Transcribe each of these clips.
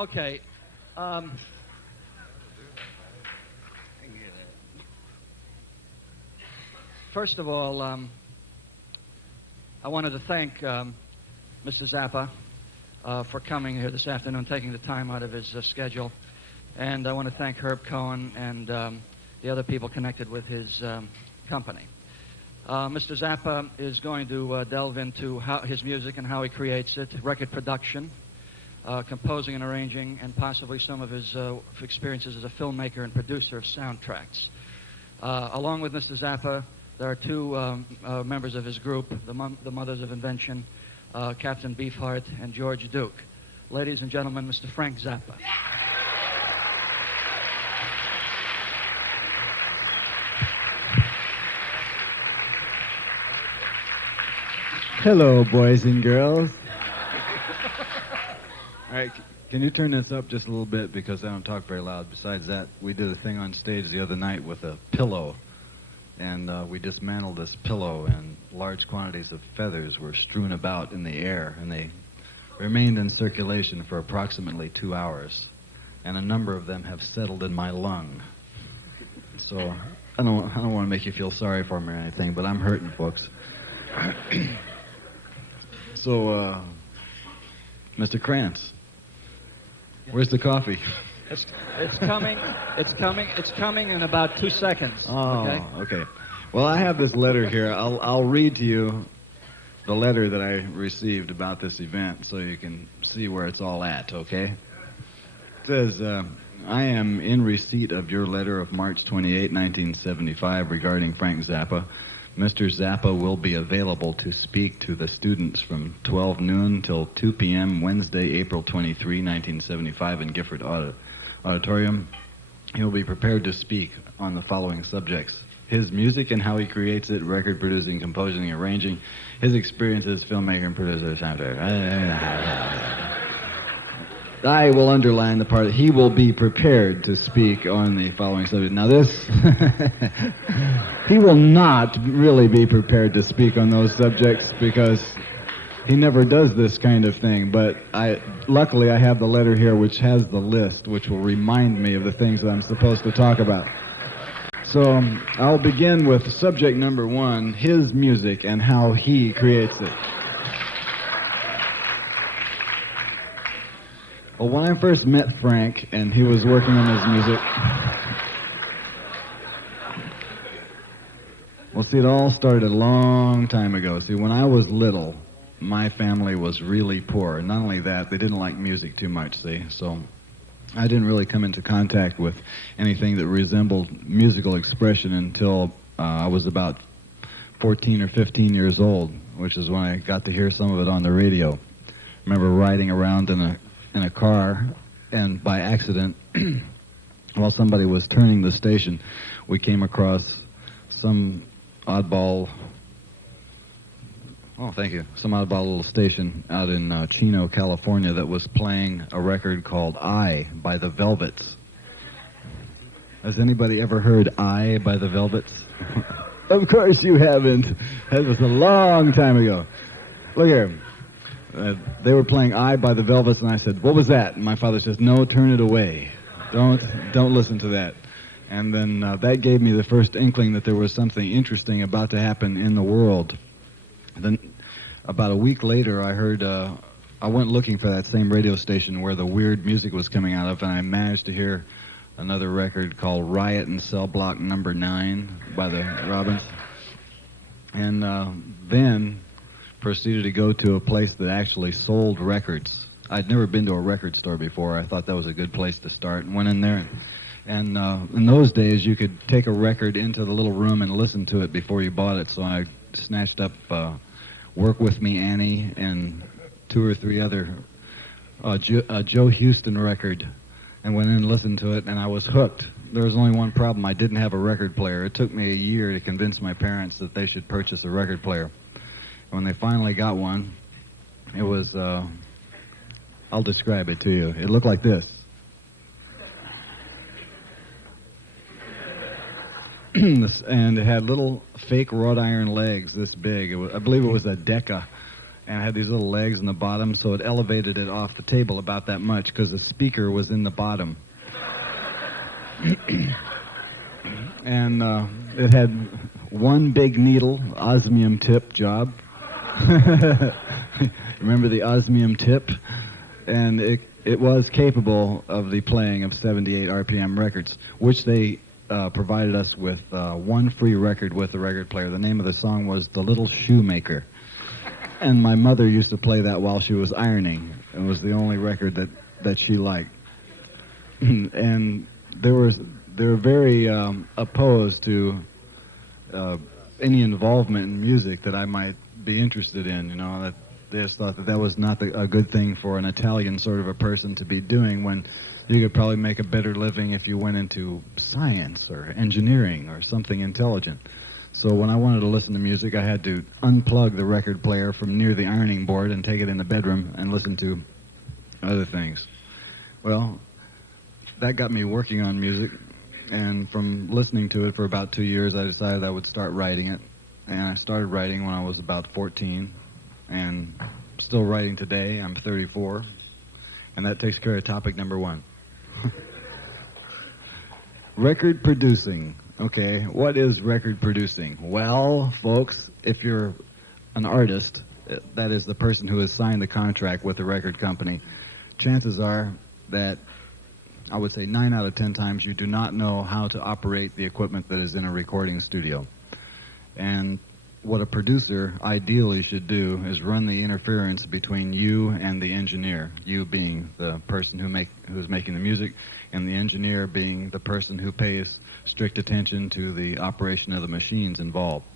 Okay. First of all, I wanted to thank Mr. Zappa for coming here this afternoon, taking the time out of his schedule. And I want to thank Herb Cohen and the other people connected with his company. Mr. Zappa is going to delve into his music and how he creates it, record production, composing and arranging, and possibly some of his experiences as a filmmaker and producer of soundtracks. Along with Mr. Zappa, there are two members of his group, the Mothers of Invention, Captain Beefheart and George Duke. Ladies and gentlemen, Mr. Frank Zappa. Hello, boys and girls. All right, can you turn this up just a little bit because I don't talk very loud. Besides that, we did a thing on stage the other night with a pillow, and we dismantled this pillow, and large quantities of feathers were strewn about in the air, and they remained in circulation for approximately 2 hours, and a number of them have settled in my lung. So I don't want to make you feel sorry for me or anything, but I'm hurting, folks. So, Mr. Krantz, where's the coffee? It's coming. It's coming in about 2 seconds. Oh, okay. Well, I have this letter here. I'll read to you the letter that I received about this event so you can see where it's all at, okay? It says, I am in receipt of your letter of March 28, 1975 regarding Frank Zappa. Mr. Zappa will be available to speak to the students from 12 noon till 2 p.m. Wednesday, April 23, 1975 in Gifford Auditorium. He will be prepared to speak on the following subjects: his music and how he creates it, record producing, composing, and arranging, his experiences, filmmaker and producer, I will underline the part that he will be prepared to speak on the following subject. Now this, he will not really be prepared to speak on those subjects because he never does this kind of thing, but luckily I have the letter here which has the list, which will remind me of the things that I'm supposed to talk about. So I'll begin with subject number 1, his music and how he creates it. Well, when I first met Frank and he was working on his music, well, see, it all started a long time ago. See, when I was little, my family was really poor. Not only that, they didn't like music too much, see, so I didn't really come into contact with anything that resembled musical expression until I was about 14 or 15 years old, which is when I got to hear some of it on the radio. I remember riding around in a car, and by accident, while somebody was turning the station, we came across some oddball little station out in Chino, California that was playing a record called I by the Velvets. Has anybody ever heard I by the Velvets? Of course you haven't. That was a long time ago. Look here. They were playing I by the Velvets, and I said, what was that? And my father says, no, turn it away. Don't listen to that. And then that gave me the first inkling that there was something interesting about to happen in the world. Then about a week later, I heard, I went looking for that same radio station where the weird music was coming out of, and I managed to hear another record called Riot in Cell Block Number 9 by the Robins. And then proceeded to go to a place that actually sold records. I'd never been to a record store before. I thought that was a good place to start, and went in there. And in those days, you could take a record into the little room and listen to it before you bought it. So I snatched up Work With Me, Annie, and 2 or 3 other Joe Houston record, and went in and listened to it, and I was hooked. There was only one problem. I didn't have a record player. It took me a year to convince my parents that they should purchase a record player. When they finally got one, it was, I'll describe it to you. It looked like this. And it had little fake wrought iron legs this big. I believe it was a Decca. and it had these little legs in the bottom, so it elevated it off the table about that much because the speaker was in the bottom. And it had one big needle, osmium tip job. Remember the osmium tip? And it was capable of the playing of 78 RPM records, which they provided us with one free record with the record player. The name of the song was The Little Shoemaker. And my mother used to play that while she was ironing. It was the only record that she liked. And they were very opposed to any involvement in music that I might be interested in, that they just thought that was not a good thing for an Italian sort of a person to be doing, when you could probably make a better living if you went into science or engineering or something intelligent. So when I wanted to listen to music, I had to unplug the record player from near the ironing board and take it in the bedroom and listen to other things. Well, that got me working on music, and from listening to it for about 2 years, I decided I would start writing it. And I started writing when I was about 14, and still writing today. I'm 34, and that takes care of topic number 1. Record producing. Okay, what is record producing? Well, folks, if you're an artist, that is the person who has signed a contract with the record company, chances are that, I would say 9 out of 10 times, you do not know how to operate the equipment that is in a recording studio. And what a producer ideally should do is run the interference between you and the engineer, you being the person who's making the music, and the engineer being the person who pays strict attention to the operation of the machines involved.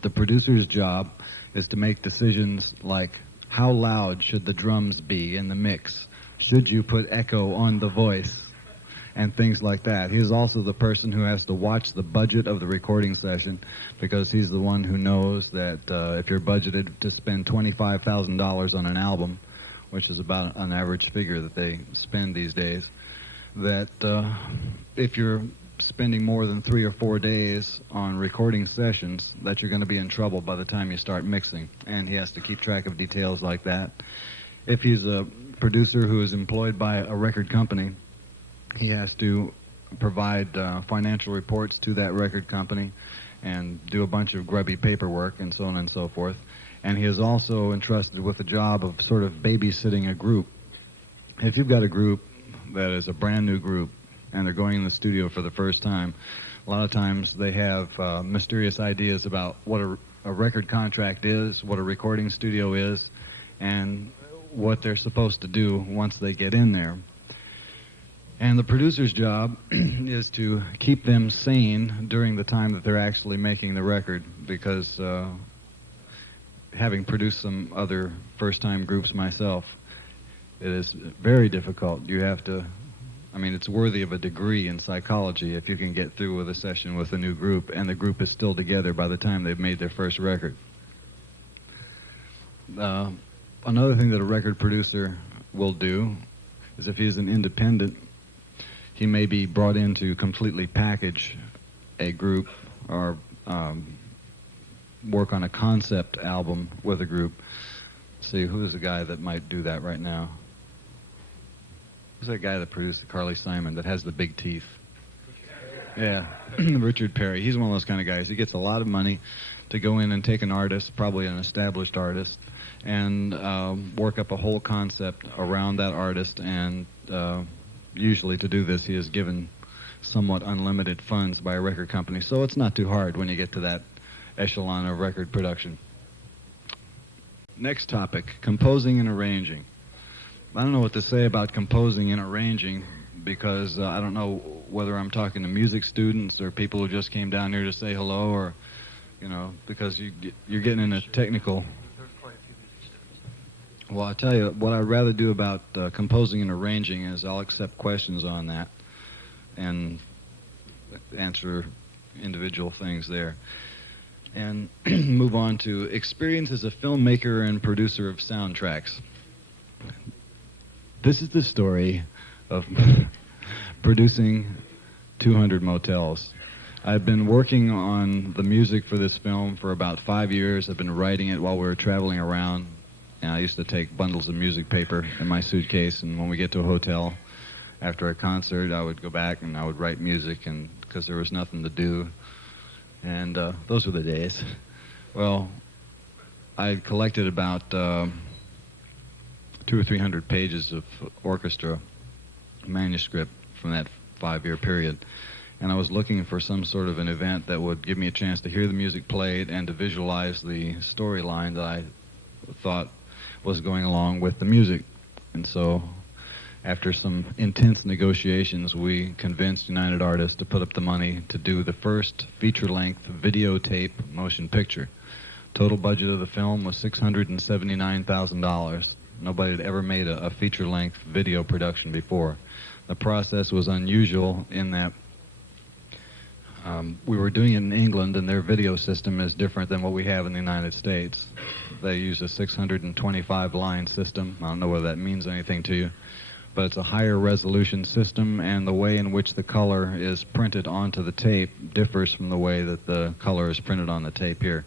The producer's job is to make decisions like, how loud should the drums be in the mix? Should you put echo on the voice? And things like that. He is also the person who has to watch the budget of the recording session, because he's the one who knows that if you're budgeted to spend $25,000 on an album, which is about an average figure that they spend these days, that if you're spending more than 3 or 4 days on recording sessions, that you're going to be in trouble by the time you start mixing. And he has to keep track of details like that. If he's a producer who is employed by a record company, he has to provide financial reports to that record company and do a bunch of grubby paperwork and so on and so forth. And he is also entrusted with the job of sort of babysitting a group. If you've got a group that is a brand new group and they're going in the studio for the first time, a lot of times they have mysterious ideas about what a record contract is, what a recording studio is, and what they're supposed to do once they get in there. And the producer's job is to keep them sane during the time that they're actually making the record, because having produced some other first-time groups myself, it is very difficult. You have to, it's worthy of a degree in psychology if you can get through with a session with a new group, and the group is still together by the time they've made their first record. Another thing that a record producer will do is, if he's an independent, he may be brought in to completely package a group or work on a concept album with a group. Let's see, who's the guy that might do that right now? Who's that guy that produced Carly Simon that has the big teeth? Yeah, Richard Perry. He's one of those kind of guys. He gets a lot of money to go in and take an artist, probably an established artist, and work up a whole concept around that artist, and usually to do this he is given somewhat unlimited funds by a record company, so it's not too hard when you get to that echelon of record production. Next topic, composing and arranging. I don't know what to say about composing and arranging, because I don't know whether I'm talking to music students or people who just came down here to say hello, or, because you're getting in a technical... Well, I'll tell you, what I'd rather do about composing and arranging is I'll accept questions on that and answer individual things there. And move on to experience as a filmmaker and producer of soundtracks. This is the story of producing 200 Motels. I've been working on the music for this film for about 5 years. I've been writing it while we were traveling around, And I used to take bundles of music paper in my suitcase, and when we get to a hotel after a concert, I would go back and I would write music, and because there was nothing to do. And those were the days. Well, I had collected about 200 or 300 pages of orchestra manuscript from that 5-year period. And I was looking for some sort of an event that would give me a chance to hear the music played and to visualize the storyline that I thought was going along with the music. And so, after some intense negotiations, we convinced United Artists to put up the money to do the first feature-length videotape motion picture. Total budget of the film was $679,000. Nobody had ever made a feature-length video production before. The process was unusual in that we were doing it in England, and their video system is different than what we have in the United States. They use a 625-line system. I don't know whether that means anything to you, but it's a higher resolution system, and the way in which the color is printed onto the tape differs from the way that the color is printed on the tape here.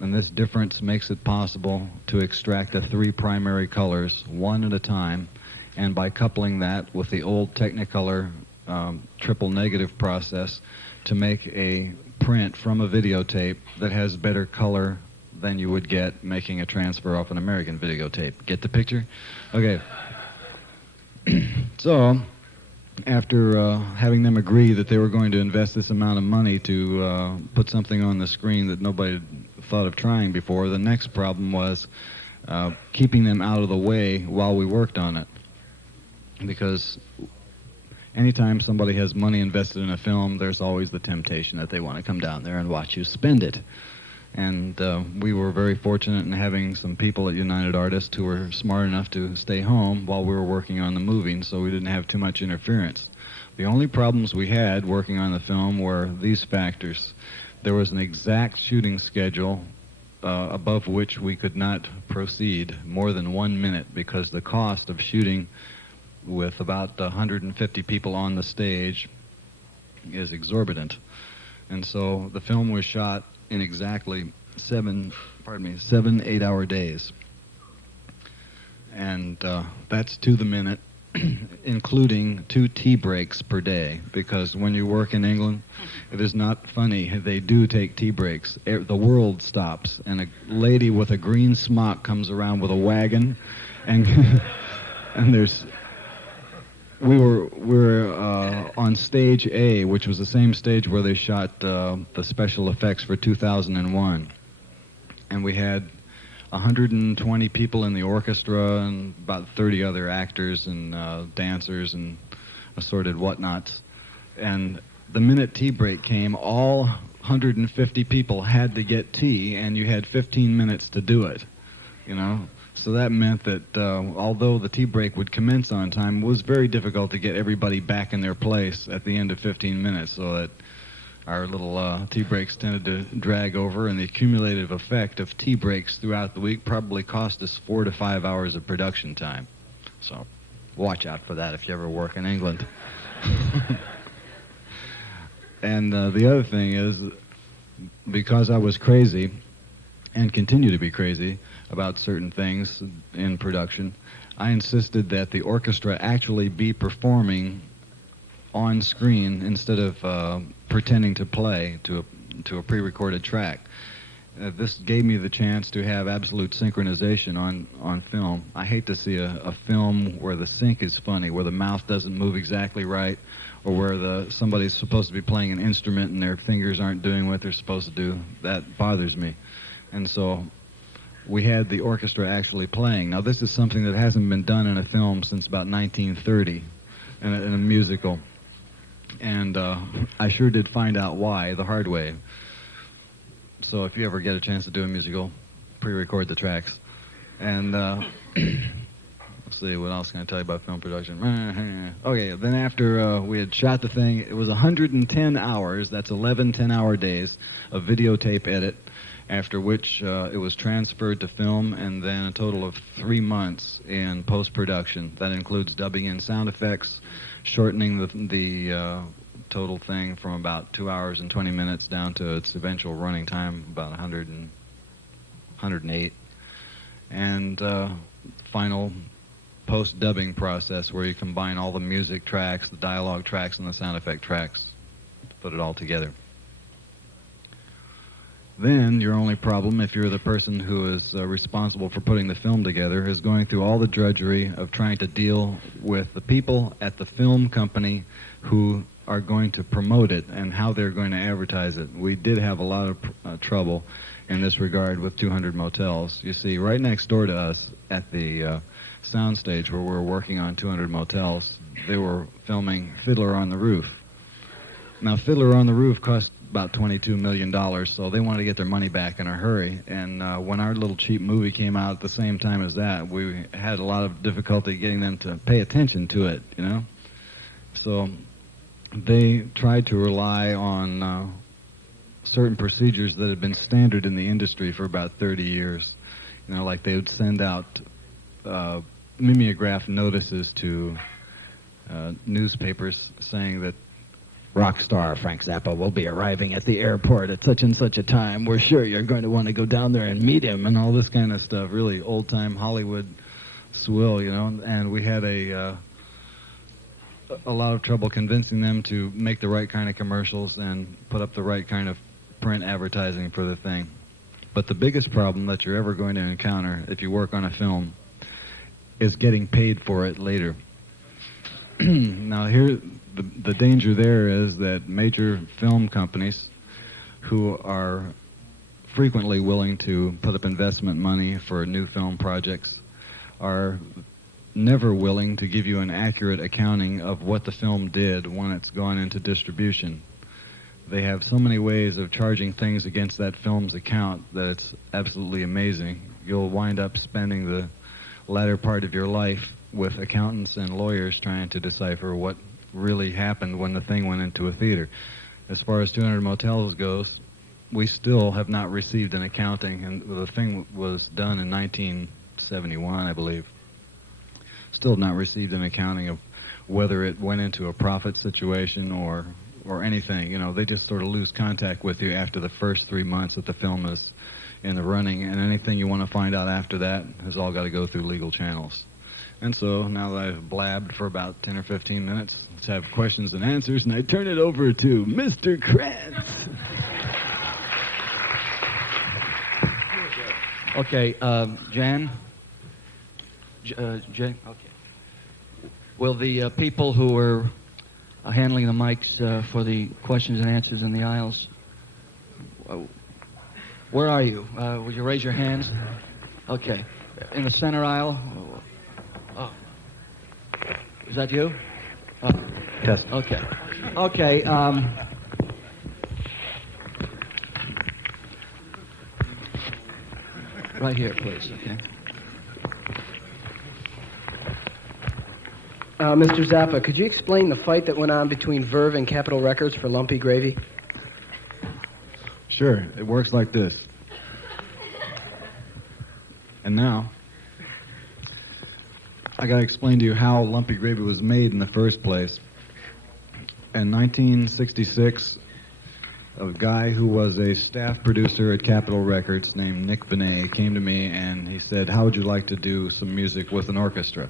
And this difference makes it possible to extract the 3 primary colors one at a time, and by coupling that with the old Technicolor triple negative process, to make a print from a videotape that has better color than you would get making a transfer off an American videotape. Get the picture? Okay. So, after having them agree that they were going to invest this amount of money to put something on the screen that nobody had thought of trying before, the next problem was keeping them out of the way while we worked on it. Because anytime somebody has money invested in a film, there's always the temptation that they want to come down there and watch you spend it. And we were very fortunate in having some people at United Artists who were smart enough to stay home while we were working on the movie, so we didn't have too much interference. The only problems we had working on the film were these factors. There was an exact shooting schedule above which we could not proceed more than 1 minute, because the cost of shooting with about 150 people on the stage is exorbitant. And so the film was shot in exactly 7 8-hour days. And that's to the minute, including 2 tea breaks per day, because when you work in England, it is not funny. They do take tea breaks. The world stops, and a lady with a green smock comes around with a wagon, and and there's... We were on stage A, which was the same stage where they shot the special effects for 2001. And we had 120 people in the orchestra and about 30 other actors and dancers and assorted whatnots. And the minute tea break came, all 150 people had to get tea, and you had 15 minutes to do it, you know? So that meant that although the tea break would commence on time, it was very difficult to get everybody back in their place at the end of 15 minutes, so that our little tea breaks tended to drag over, and the cumulative effect of tea breaks throughout the week probably cost us 4 to 5 hours of production time. So watch out for that if you ever work in England. And the other thing is, because I was crazy, and continue to be crazy about certain things in production, I insisted that the orchestra actually be performing on screen instead of pretending to play to a pre-recorded track. This gave me the chance to have absolute synchronization on film. I hate to see a film where the sync is funny, where the mouth doesn't move exactly right, or where somebody's supposed to be playing an instrument and their fingers aren't doing what they're supposed to do. That bothers me. And so we had the orchestra actually playing. Now, this is something that hasn't been done in a film since about 1930 in a musical. And I sure did find out why the hard way. So if you ever get a chance to do a musical, pre-record the tracks. And let's see, what else can I tell you about film production? Okay, then after we had shot the thing, it was 110 hours, that's 11 10-hour days, of videotape edit, after which it was transferred to film, and then a total of 3 months in post-production. That includes dubbing in sound effects, shortening the total thing from about 2 hours and 20 minutes down to its eventual running time, about 108. and final post-dubbing process where you combine all the music tracks, the dialogue tracks, and the sound effect tracks to put it all together. Then your only problem, if you're the person who is responsible for putting the film together, is going through all the drudgery of trying to deal with the people at the film company who are going to promote it and how they're going to advertise it. We did have a lot of trouble in this regard with 200 Motels. You see, right next door to us at the soundstage where we're working on 200 Motels, they were filming Fiddler on the Roof. Now, Fiddler on the Roof cost about $22 million, so they wanted to get their money back in a hurry. And when our little cheap movie came out at the same time as that, we had a lot of difficulty getting them to pay attention to it, you know? So they tried to rely on certain procedures that had been standard in the industry for about 30 years. You know, like they would send out mimeograph notices to newspapers saying that rock star Frank Zappa will be arriving at the airport at such and such a time. We're sure you're going to want to go down there and meet him, and all this kind of stuff. Really old-time Hollywood swill, you know. And we had a lot of trouble convincing them to make the right kind of commercials and put up the right kind of print advertising for the thing. But the biggest problem that you're ever going to encounter if you work on a film is getting paid for it later. Now here, the danger there is that major film companies who are frequently willing to put up investment money for new film projects are never willing to give you an accurate accounting of what the film did when it's gone into distribution. They have so many ways of charging things against that film's account that it's absolutely amazing. You'll wind up spending the latter part of your life with accountants and lawyers trying to decipher what really happened when the thing went into a theater. As far as 200 Motels goes, we still have not received an accounting, and the thing was done in 1971, I believe. Still not received an accounting of whether it went into a profit situation or anything. You know, they just sort of lose contact with you after the first 3 months that the film is in the running, and anything you want to find out after that has all got to go through legal channels. And so, now that I've blabbed for about 10 or 15 minutes, let's have questions and answers, and I turn it over to Mr. Krantz. Okay, Jan? Jay? Okay. Will the people who are handling the mics for the questions and answers in the aisles, where are you? Would you raise your hands? Okay. In the center aisle? Oh. Is that you? Oh. Test. Okay. Okay. Right here, please. Okay. Mr. Zappa, could you explain the fight that went on between Verve and Capital Records for Lumpy Gravy? Sure. It works like this. And now, I got to explain to you how Lumpy Gravy was made in the first place. In 1966, a guy who was a staff producer at Capitol Records named Nick Benet came to me and he said, "How would you like to do some music with an orchestra?"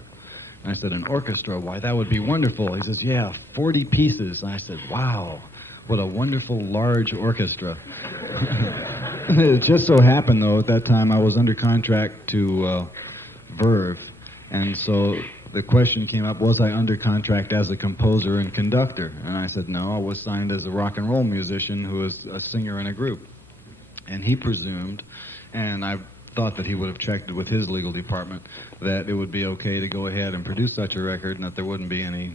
And I said, "An orchestra? Why, that would be wonderful." He says, "Yeah, 40 pieces." And I said, "Wow, what a wonderful large orchestra." It just so happened, though, at that time I was under contract to Verve. And so the question came up, was I under contract as a composer and conductor? And I said, no, I was signed as a rock and roll musician who was a singer in a group. And he presumed, and I thought that he would have checked it with his legal department, that it would be okay to go ahead and produce such a record and that there wouldn't be any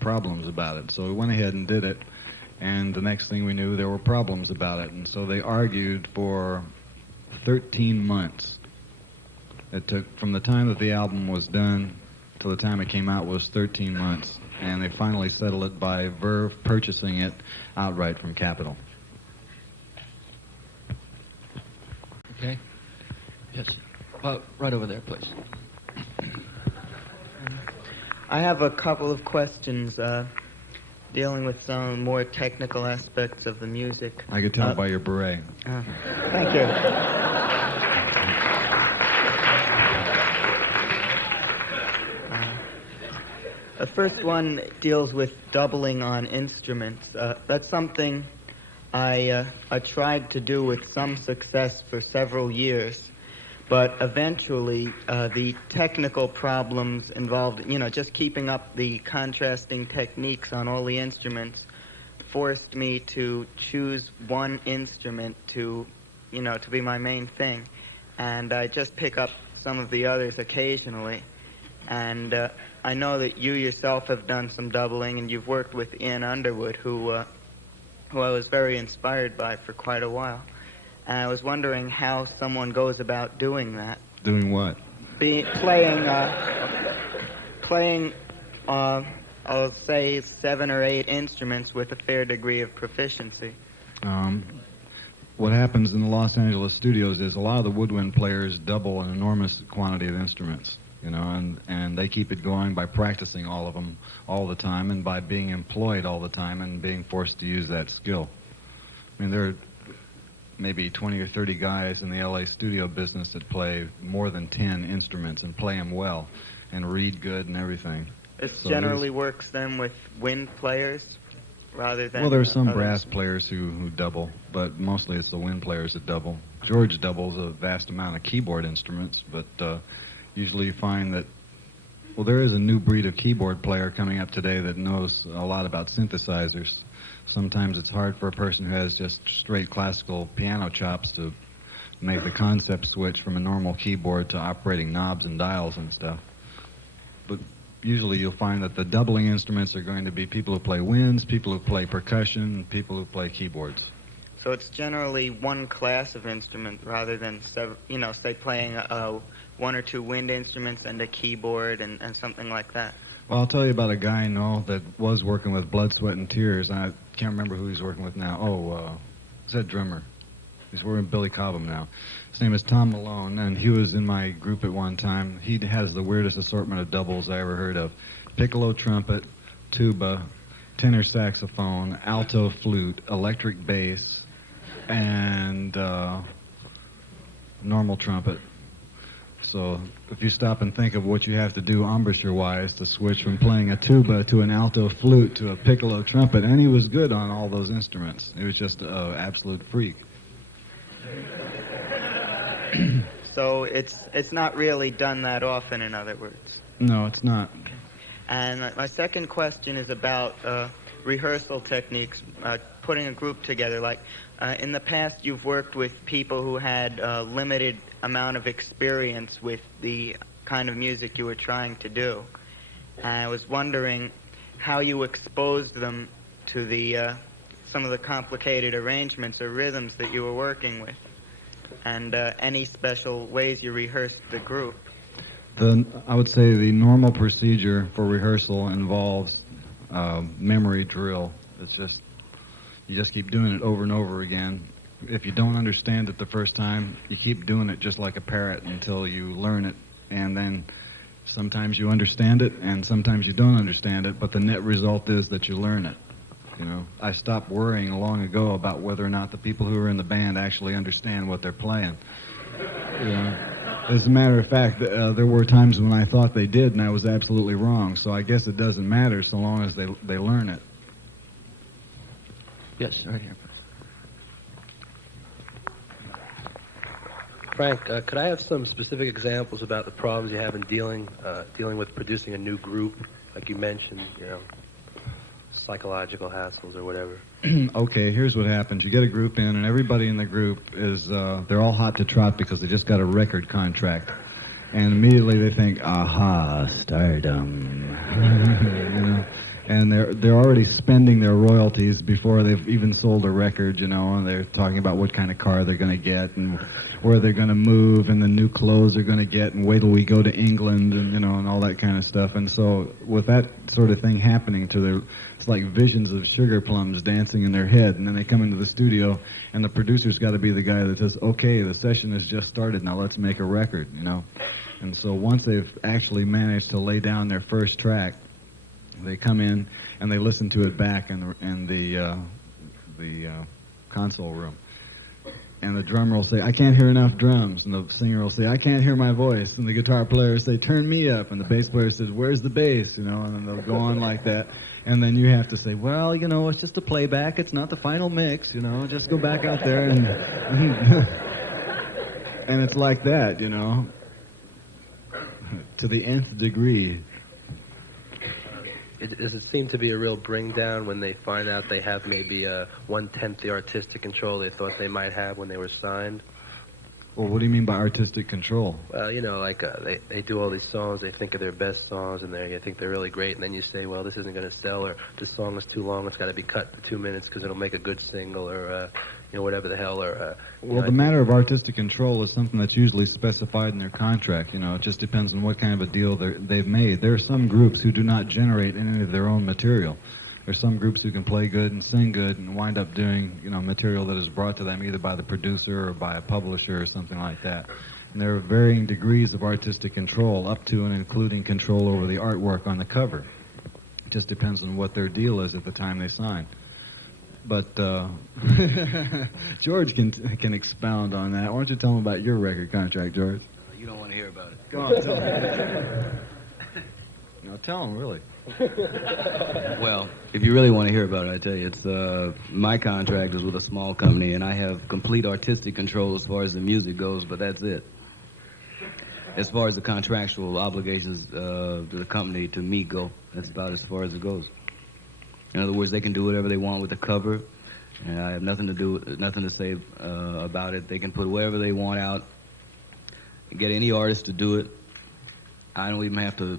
problems about it. So we went ahead and did it, and the next thing we knew, there were problems about it. And so they argued for 13 months. It took, from the time that the album was done till the time it came out, was 13 months. And they finally settled it by Verve purchasing it outright from Capitol. Okay. Yes. Right over there, please. I have a couple of questions dealing with some more technical aspects of the music. I could tell by your beret. Thank you. first one deals with doubling on instruments. That's something I tried to do with some success for several years, but eventually the technical problems involved, just keeping up the contrasting techniques on all the instruments forced me to choose one instrument to be my main thing. And I just pick up some of the others occasionally. And I know that you yourself have done some doubling, and you've worked with Ian Underwood, who I was very inspired by for quite a while. And I was wondering how someone goes about doing that. Doing what? Playing, I'll say 7 or 8 instruments with a fair degree of proficiency. What happens in the Los Angeles studios is a lot of the woodwind players double an enormous quantity of instruments, and they keep it going by practicing all of them all the time and by being employed all the time and being forced to use that skill. I mean, there are maybe 20 or 30 guys in the LA studio business that play more than 10 instruments and play them well and read good and everything. It generally works then with wind players rather than... Well, there's some others. brass players who double, but mostly it's the wind players that double. George doubles a vast amount of keyboard instruments, but usually you find that, well, there is a new breed of keyboard player coming up today that knows a lot about synthesizers. Sometimes it's hard for a person who has just straight classical piano chops to make the concept switch from a normal keyboard to operating knobs and dials and stuff. But usually you'll find that the doubling instruments are going to be people who play winds, people who play percussion, people who play keyboards. So it's generally one class of instrument rather than, say playing 1 or 2 wind instruments and a keyboard and something like that. Well, I'll tell you about a guy I know that was working with Blood, Sweat, and Tears. I can't remember who he's working with now. Is that drummer? He's working with Billy Cobham now. His name is Tom Malone, and he was in my group at one time. He has the weirdest assortment of doubles I ever heard of. Piccolo trumpet, tuba, tenor saxophone, alto flute, electric bass, and normal trumpet. So if you stop and think of what you have to do embouchure-wise to switch from playing a tuba to an alto flute to a piccolo trumpet, and he was good on all those instruments. He was just an absolute freak. So it's not really done that often, in other words. No, it's not. And my second question is about rehearsal techniques, putting a group together. Like in the past, you've worked with people who had limited amount of experience with the kind of music you were trying to do. And I was wondering how you exposed them to the some of the complicated arrangements or rhythms that you were working with, and any special ways you rehearsed the group. I would say the normal procedure for rehearsal involves memory drill. It's just, you just keep doing it over and over again. If you don't understand it the first time, you keep doing it just like a parrot until you learn it, and then sometimes you understand it and sometimes you don't understand it, but the net result is that you learn it. I stopped worrying long ago about whether or not the people who are in the band actually understand what they're playing. As a matter of fact, there were times when I thought they did, and I was absolutely wrong. So I guess it doesn't matter so long as they learn it. Yes, right here. Frank, could I have some specific examples about the problems you have in dealing with producing a new group, like you mentioned, psychological hassles or whatever? Okay, here's what happens. You get a group in, and everybody in the group is, they're all hot to trot because they just got a record contract. And immediately they think, aha, stardom. And they're already spending their royalties before they've even sold a record, and they're talking about what kind of car they're going to get and where they're going to move and the new clothes they're going to get and wait till we go to England and all that kind of stuff. And so with that sort of thing happening to their, it's like visions of sugar plums dancing in their head, and then they come into the studio and the producer's got to be the guy that says, okay, the session has just started, now let's make a record, And so once they've actually managed to lay down their first track, they come in and they listen to it back in the console room. And the drummer will say, I can't hear enough drums. And the singer will say, I can't hear my voice. And the guitar player will say, turn me up. And the bass player says, where's the bass? And then they'll go on like that. And then you have to say, well, it's just a playback. It's not the final mix. Just go back out there. And and it's like that, to the nth degree. Does it seem to be a real bring down when they find out they have maybe 1/10 the artistic control they thought they might have when they were signed? Well, what do you mean by artistic control? Well, they do all these songs, they think of their best songs, and you think they're really great, and then you say, well, this isn't going to sell, or this song is too long, it's got to be cut to 2 minutes because it'll make a good single, or whatever the hell, or... Well, the matter of artistic control is something that's usually specified in their contract. It just depends on what kind of a deal they've made. There are some groups who do not generate any of their own material. There's some groups who can play good and sing good and wind up doing, material that is brought to them either by the producer or by a publisher or something like that. And there are varying degrees of artistic control, up to and including control over the artwork on the cover. It just depends on what their deal is at the time they sign. But George can expound on that. Why don't you tell him about your record contract, George? You don't want to hear about it. Go on, tell him. No, tell him, really. Well, if you really want to hear about it, I tell you, it's my contract is with a small company, and I have complete artistic control as far as the music goes, but that's it. As far as the contractual obligations to the company to me go, that's about as far as it goes. In other words, they can do whatever they want with the cover, and I have nothing to say about it. They can put whatever they want out, get any artist to do it. I don't even have to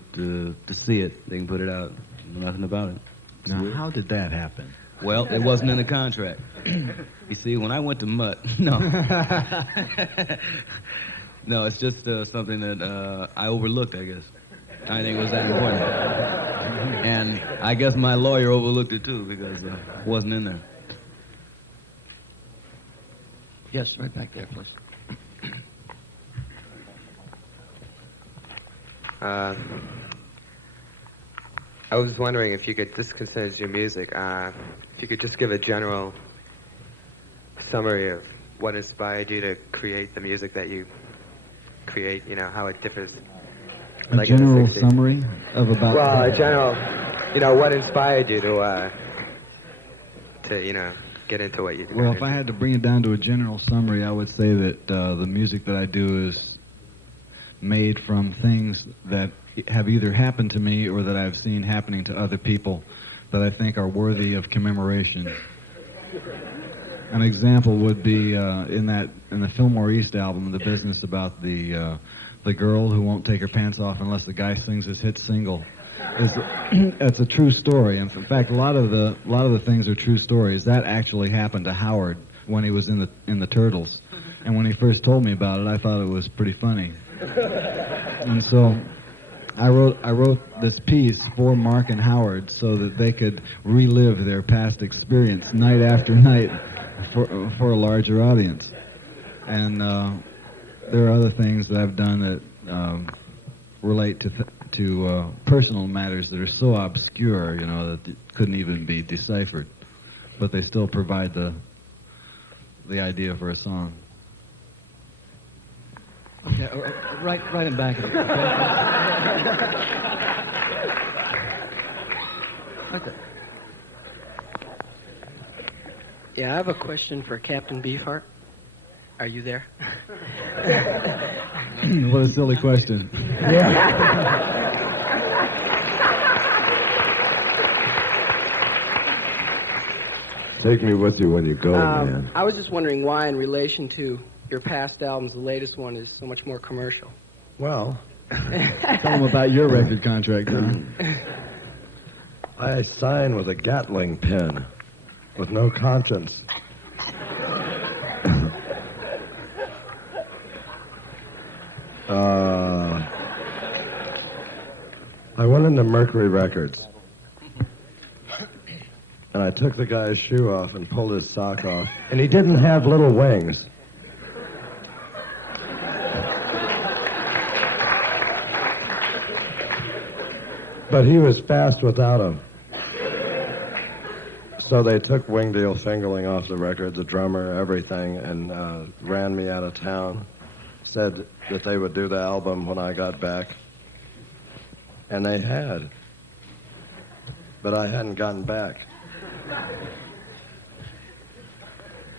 see it. They can put it out. Nothing about it. It's Now, weird. how did that happen? Well, it wasn't in the contract. You see, when I went to Mutt, no. No, it's just something that I overlooked, I guess. I didn't think it was that important. And I guess my lawyer overlooked it, too, because it wasn't in there. Yes, right back there, please. I was wondering if you could, this concerns your music, if you could just give a general summary of what inspired you to create the music that you create, how it differs. A like in the general 60s. summary of about... Well, a general, what inspired you to get into what you do. Well, if I had to bring it down to a general summary, I would say that the music that I do is made from things that have either happened to me or that I've seen happening to other people that I think are worthy of commemoration. An example would be in the Fillmore East album, the business about the girl who won't take her pants off unless the guy sings his hit single. It's a true story. And in fact, a lot of the things are true stories. That actually happened to Howard when he was in the Turtles. And when he first told me about it, I thought it was pretty funny. And so I wrote this piece for Mark and Howard so that they could relive their past experience night after night for a larger audience. And there are other things that I've done that relate to personal matters that are so obscure, that it couldn't even be deciphered, but they still provide the idea for a song. Okay, right in back of it. Okay. Yeah, I have a question for Captain Beefheart. Are you there? What a silly question. Take me with you when you go, man. I was just wondering why, in relation to your past albums, the latest one is so much more commercial. Well, Tell them about your record contract, John. I sign with a Gatling pen with no conscience. I went into Mercury Records, and I took the guy's shoe off and pulled his sock off, and he didn't have little wings. But he was fast without them. So they took Wingdale Fingerling off the record, the drummer, everything, and ran me out of town. Said that they would do the album when I got back. And they had. But I hadn't gotten back.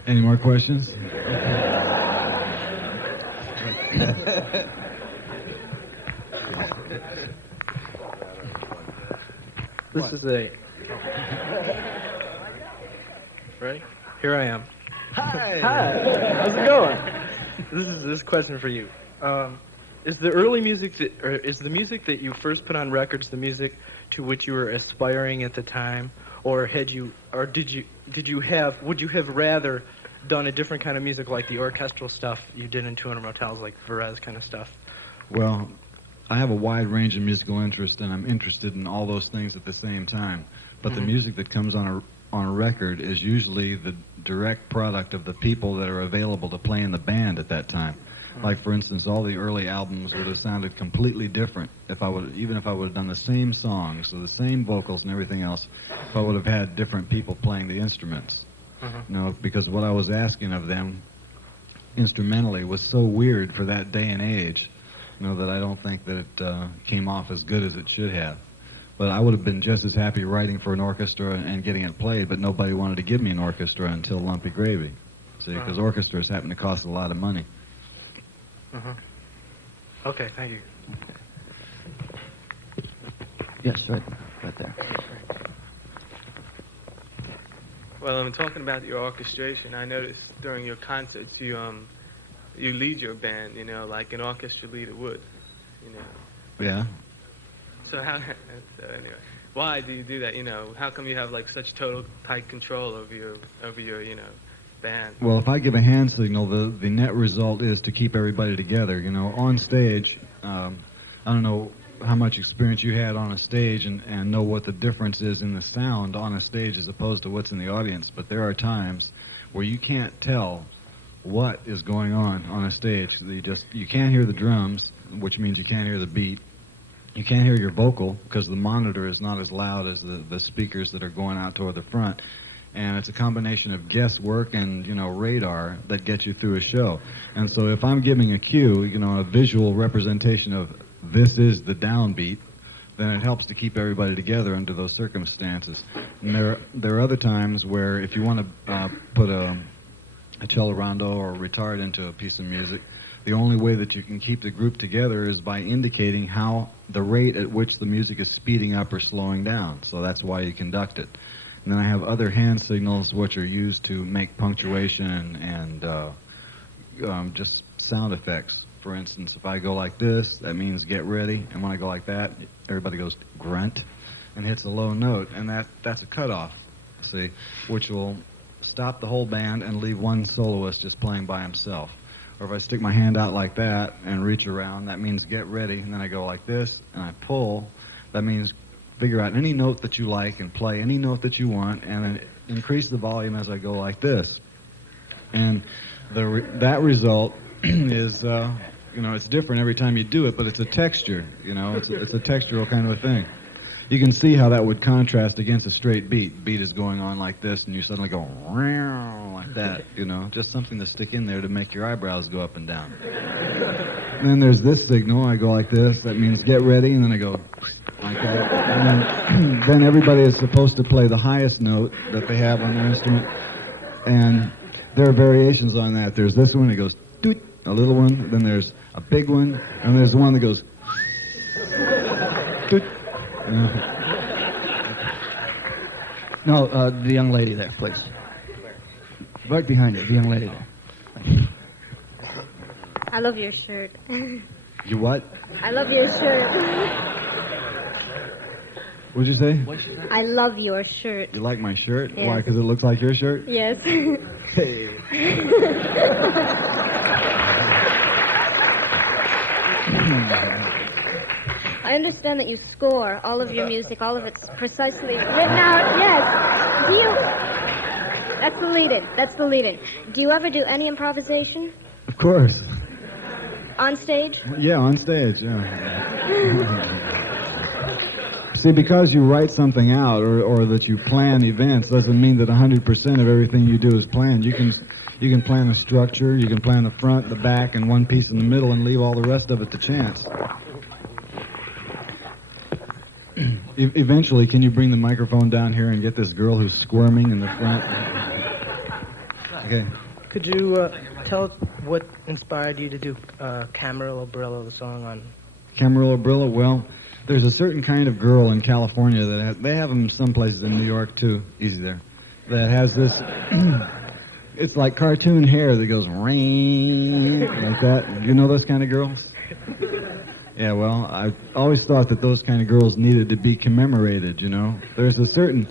Any more questions? This is a... Ready? Here I am. Hi. How's it going? This question for you. Is the early music or is the music that you first put on records the music to which you were aspiring at the time, or would you have rather done a different kind of music like the orchestral stuff you did in 200 Motels, like Verve kind of stuff? Well, I have a wide range of musical interest, and I'm interested in all those things at the same time. But the music that comes on a record is usually the direct product of the people that are available to play in the band at that time. Like, for instance, all the early albums would have sounded completely different even if I would have done the same songs, so the same vocals and everything else, if I would have had different people playing the instruments. Because what I was asking of them instrumentally was so weird for that day and age, that I don't think that it came off as good as it should have. But I would have been just as happy writing for an orchestra and getting it played, but nobody wanted to give me an orchestra until Lumpy Gravy. See, because orchestras happen to cost a lot of money. Okay, thank you. Yes, right there. Well, I'm talking about your orchestration. I noticed during your concerts you lead your band, like an orchestra leader would, Yeah. So anyway, why do you do that? How come you have like such total tight control over your band? Well, if I give a hand signal, the net result is to keep everybody together. On stage, I don't know how much experience you had on a stage and know what the difference is in the sound on a stage as opposed to what's in the audience, but there are times where you can't tell what is going on a stage. You can't hear the drums, which means you can't hear the beat. You can't hear your vocal because the monitor is not as loud as the speakers that are going out toward the front. And it's a combination of guesswork and, radar that gets you through a show. And so if I'm giving a cue, a visual representation of this is the downbeat, then it helps to keep everybody together under those circumstances. And there are other times where if you want to put a cello rondo or a retard into a piece of music, the only way that you can keep the group together is by indicating how the rate at which the music is speeding up or slowing down. So that's why you conduct it. And then I have other hand signals which are used to make punctuation and just sound effects. For instance, if I go like this, that means get ready. And when I go like that, everybody goes grunt and hits a low note. And that's a cutoff, see, which will stop the whole band and leave one soloist just playing by himself. Or if I stick my hand out like that and reach around, that means get ready. And then I go like this and I pull. That means figure out any note that you like and play any note that you want and then increase the volume as I go like this. And that result is, it's different every time you do it, but it's a texture, it's a textural kind of a thing. You can see how that would contrast against a straight beat. Beat is going on like this, and you suddenly go like that, just something to stick in there to make your eyebrows go up and down. And then there's this signal. I go like this. That means get ready, and then I go like that. And then everybody is supposed to play the highest note that they have on their instrument. And there are variations on that. There's this one that goes doot, a little one. Then there's a big one, and there's the one that goes doot. No, the young lady there, please. Right behind you, the young lady there. Thanks. I love your shirt. You what? I love your shirt. What'd you say? I love your shirt. You like my shirt? Yes. Why? Because it looks like your shirt? Yes. Hey. I understand that you score all of your music, all of it's precisely written out. Yes. Do you... That's the lead-in. That's the lead-in. Do you ever do any improvisation? Of course. On stage? Yeah, on stage, yeah. See, because you write something out or that you plan events doesn't mean that 100% of everything you do is planned. You can plan a structure, you can plan the front, the back, and one piece in the middle and leave all the rest of it to chance. Eventually, can you bring the microphone down here and get this girl who's squirming in the front? Okay. Could you tell us what inspired you to do Camarillo, Brillo, the song on... Camarillo, Brillo? Well, there's a certain kind of girl in California that they have them some places in New York, too. Easy there. That has this... it's like cartoon hair that goes ring like that. You know those kind of girls? Yeah, well, I always thought that those kind of girls needed to be commemorated, you know. There's a certain...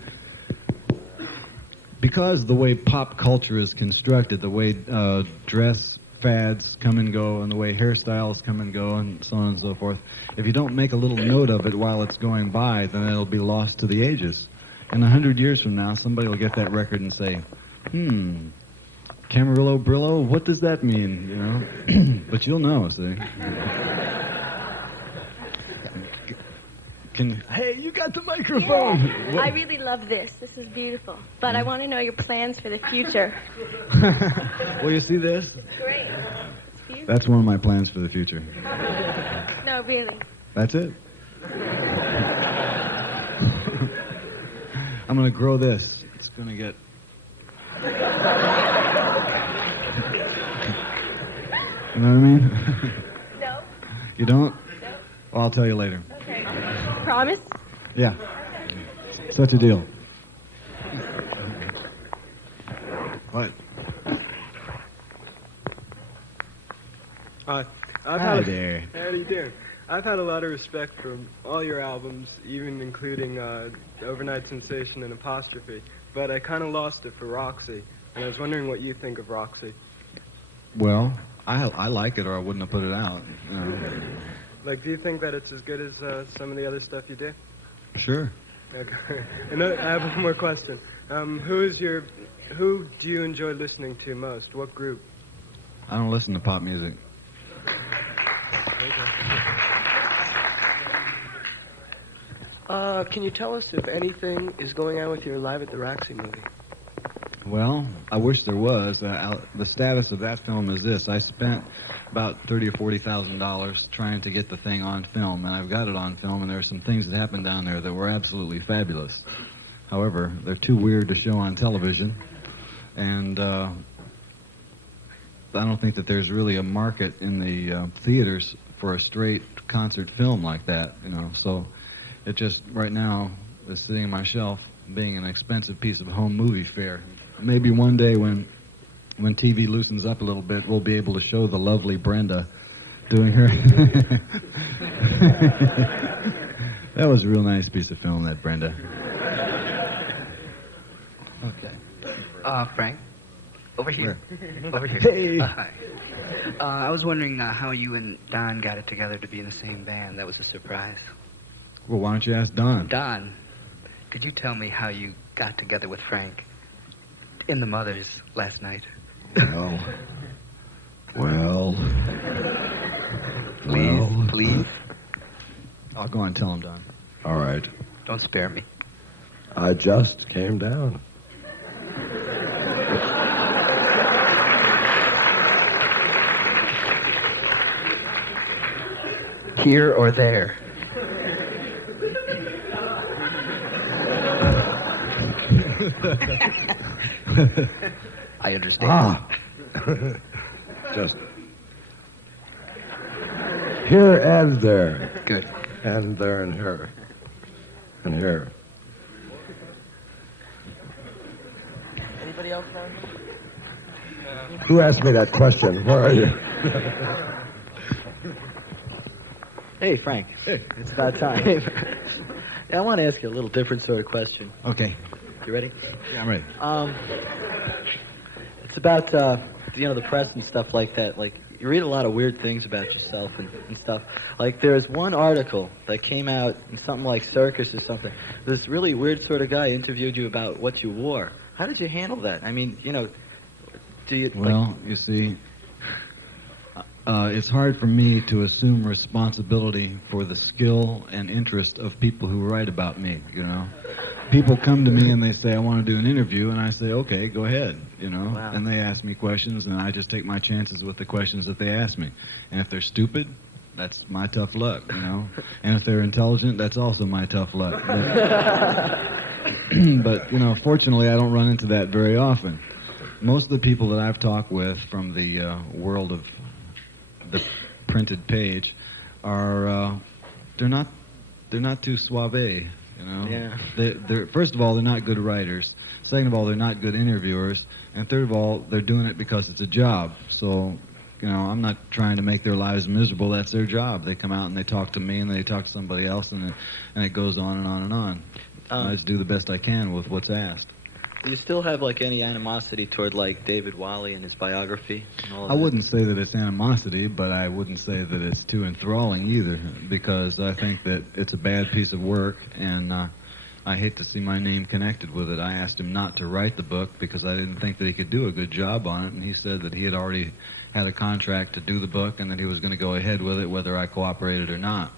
Because the way pop culture is constructed, the way dress fads come and go, and the way hairstyles come and go, and so on and so forth, if you don't make a little note of it while it's going by, then it'll be lost to the ages. And 100 years from now, somebody will get that record and say, Camarillo, Brillo, what does that mean, you know? But you'll know, see. Hey, you got the microphone! Yeah, I really love this. This is beautiful. But I want to know your plans for the future. Well, you see this? It's great. It's beautiful. That's one of my plans for the future. No, really. That's it. I'm going to grow this. It's going to get... You know what I mean? No. You don't? No. Well, I'll tell you later. Okay. Promise? Yeah. Such a deal. What? I've Hi had there. How do you doing? I've had a lot of respect for all your albums, even including Overnight Sensation and Apostrophe, but I kind of lost it for Roxy, and I was wondering what you think of Roxy. Well, I like it, or I wouldn't have put it out. You know. Like, do you think that it's as good as some of the other stuff you do? Sure. Okay. And I have one more question. Who do you enjoy listening to most? What group? I don't listen to pop music. Can you tell us if anything is going on with your Live at the Roxy movie? Well, I wish there was. The status of that film is this: I spent about $30,000 or $40,000 trying to get the thing on film, and I've got it on film. And there are some things that happened down there that were absolutely fabulous. However, they're too weird to show on television, and I don't think that there's really a market in the theaters for a straight concert film like that. You know, so it just right now is sitting on my shelf, being an expensive piece of home movie fare. Maybe one day when TV loosens up a little bit, we'll be able to show the lovely Brenda doing her. That was a real nice piece of film, that Brenda. Okay. Frank, over here. Over here. Hey. Hi. I was wondering how you and Don got it together to be in the same band. That was a surprise. Well, why don't you ask Don? Don, could you tell me how you got together with Frank in the Mothers last night? Well. Please. I'll go and tell him, Don. All right. Don't spare me. I just came down. Here or there? I understand. Just here and there. Good. And there and here. And here. Anybody else know? Who asked me that question? Where are you? Hey, Frank. Hey. It's about time. Yeah, I want to ask you a little different sort of question. Okay. You ready? Yeah, I'm ready. It's about, the press and stuff like that. Like, you read a lot of weird things about yourself and stuff. Like, there's one article that came out in something like Circus or something. This really weird sort of guy interviewed you about what you wore. How did you handle that? I mean, do you... Well, you see, it's hard for me to assume responsibility for the skill and interest of people who write about me, you know. People come to me and they say, I want to do an interview, and I say, okay, go ahead, you know. Wow. And they ask me questions, and I just take my chances with the questions that they ask me. And if they're stupid, that's my tough luck, you know. And if they're intelligent, that's also my tough luck. But, you know, fortunately, I don't run into that very often. Most of the people that I've talked with from the world of the printed page are they're not too suave, you know. Yeah. They're first of all, they're not good writers. Second of all, they're not good interviewers. And third of all, they're doing it because it's a job. So, you know, I'm not trying to make their lives miserable. That's their job. They come out and they talk to me and they talk to somebody else, and it goes on and on and on. I just do the best I can with what's asked. Do you still have like any animosity toward like David Walley and his biography and all of I that? wouldn't say that it's animosity, but I wouldn't say that it's too enthralling either, because I think that it's a bad piece of work, and I hate to see my name connected with it. I asked him not to write the book because I didn't think that he could do a good job on it, and he said that he had already had a contract to do the book and that he was going to go ahead with it whether I cooperated or not.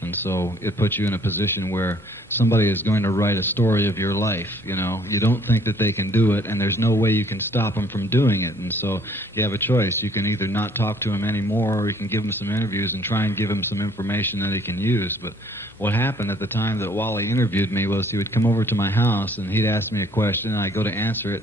And so it puts you in a position where somebody is going to write a story of your life, you know. You don't think that they can do it, and there's no way you can stop them from doing it. And so you have a choice. You can either not talk to him anymore, or you can give him some interviews and try and give him some information that he can use. But what happened at the time that Walley interviewed me was he would come over to my house, and he'd ask me a question, and I'd go to answer it,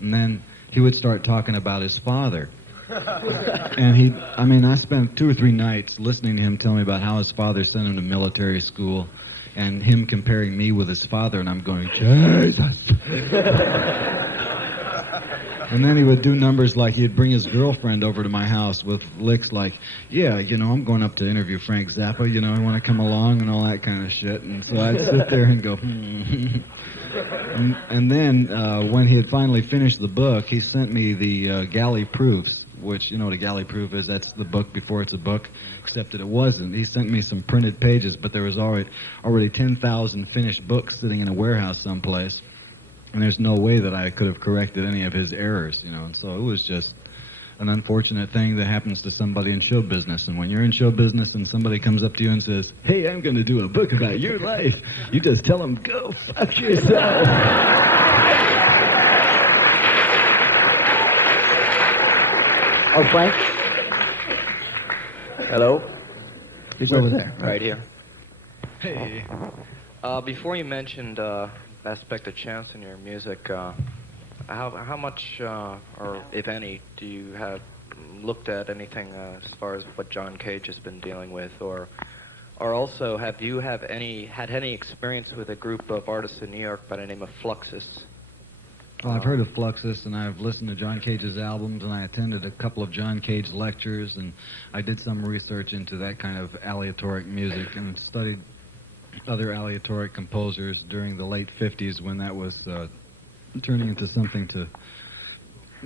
and then he would start talking about his father. And I spent 2 or 3 nights listening to him tell me about how his father sent him to military school, and him comparing me with his father, and I'm going, Jesus! And then he would do numbers like he'd bring his girlfriend over to my house with licks like, yeah, you know, I'm going up to interview Frank Zappa, you know, I want to come along, and all that kind of shit. And so I'd sit there and go, and then when he had finally finished the book, he sent me the galley proofs, which, you know what a galley proof is. That's the book before it's a book, except that it wasn't. He sent me some printed pages, but there was already 10,000 finished books sitting in a warehouse someplace, and there's no way that I could have corrected any of his errors, you know. And so it was just an unfortunate thing that happens to somebody in show business. And when you're in show business and somebody comes up to you and says, hey, I'm going to do a book about your life, you just tell them, go fuck yourself. Oh, Frank? Hello? He's over there. Right here. Hey. Before you mentioned aspect of chance in your music, how much, or if any, do you have looked at anything as far as what John Cage has been dealing with, or also have you had any experience with a group of artists in New York by the name of Fluxists? Well, I've heard of Fluxus, and I've listened to John Cage's albums, and I attended a couple of John Cage lectures, and I did some research into that kind of aleatoric music and studied other aleatoric composers during the late 50s when that was turning into something to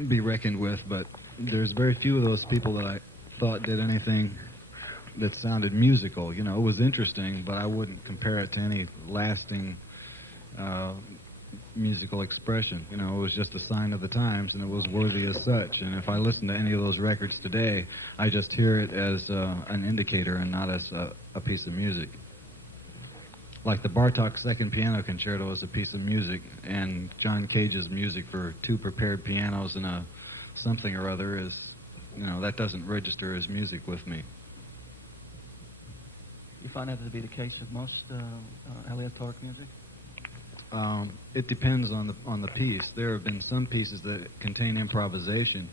be reckoned with. But there's very few of those people that I thought did anything that sounded musical. You know, it was interesting, but I wouldn't compare it to any lasting musical expression. You know, it was just a sign of the times, and it was worthy as such. And if I listen to any of those records today, I just hear it as an indicator and not as a piece of music. Like the Bartok Second Piano Concerto is a piece of music, and John Cage's music for 2 prepared pianos and a something or other is, you know, that doesn't register as music with me. You find that to be the case with most aleatoric music? It depends on the piece. There have been some pieces that contain improvisation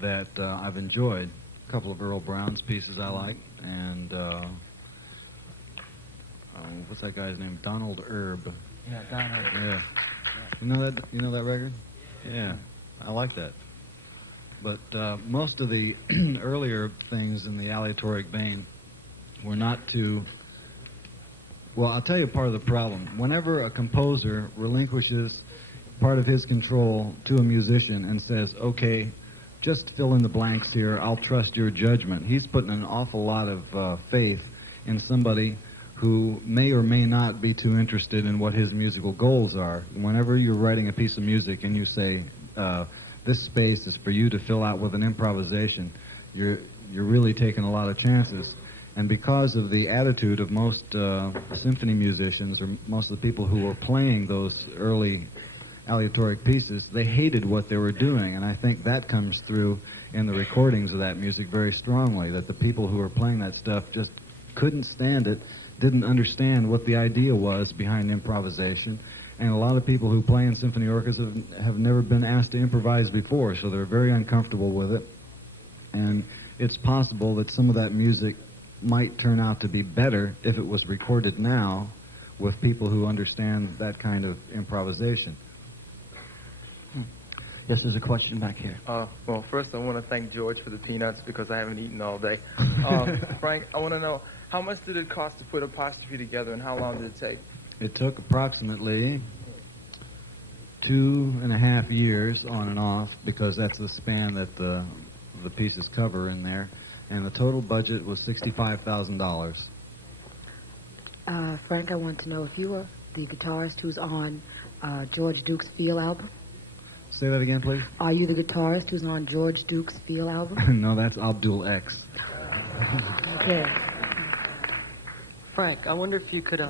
that I've enjoyed. A couple of Earl Brown's pieces I like, and what's that guy's name? Donald Erb. Yeah, Donald. Yeah. You know that record? Yeah, I like that. But most of the earlier things in the aleatoric vein were not too... Well, I'll tell you part of the problem. Whenever a composer relinquishes part of his control to a musician and says, okay, just fill in the blanks here, I'll trust your judgment, he's putting an awful lot of faith in somebody who may or may not be too interested in what his musical goals are. Whenever you're writing a piece of music and you say, this space is for you to fill out with an improvisation, you're really taking a lot of chances. And because of the attitude of most symphony musicians, or most of the people who were playing those early aleatoric pieces, they hated what they were doing. And I think that comes through in the recordings of that music very strongly, that the people who were playing that stuff just couldn't stand it, didn't understand what the idea was behind improvisation. And a lot of people who play in symphony orchestras have never been asked to improvise before, so they're very uncomfortable with it. And it's possible that some of that music might turn out to be better if it was recorded now with people who understand that kind of improvisation. Yes, there's a question back here. Well, first I want to thank George for the peanuts because I haven't eaten all day. Frank, I want to know, how much did it cost to put Apostrophe together, and how long did it take? It took approximately 2.5 years on and off, because that's the span that the pieces cover in there, and the total budget was $65,000. Frank, I want to know if you are the guitarist who's on George Duke's Feel album. Say that again, please. Are you the guitarist who's on George Duke's Feel album? No, that's Abdul X. Okay. Frank, I wonder if you could,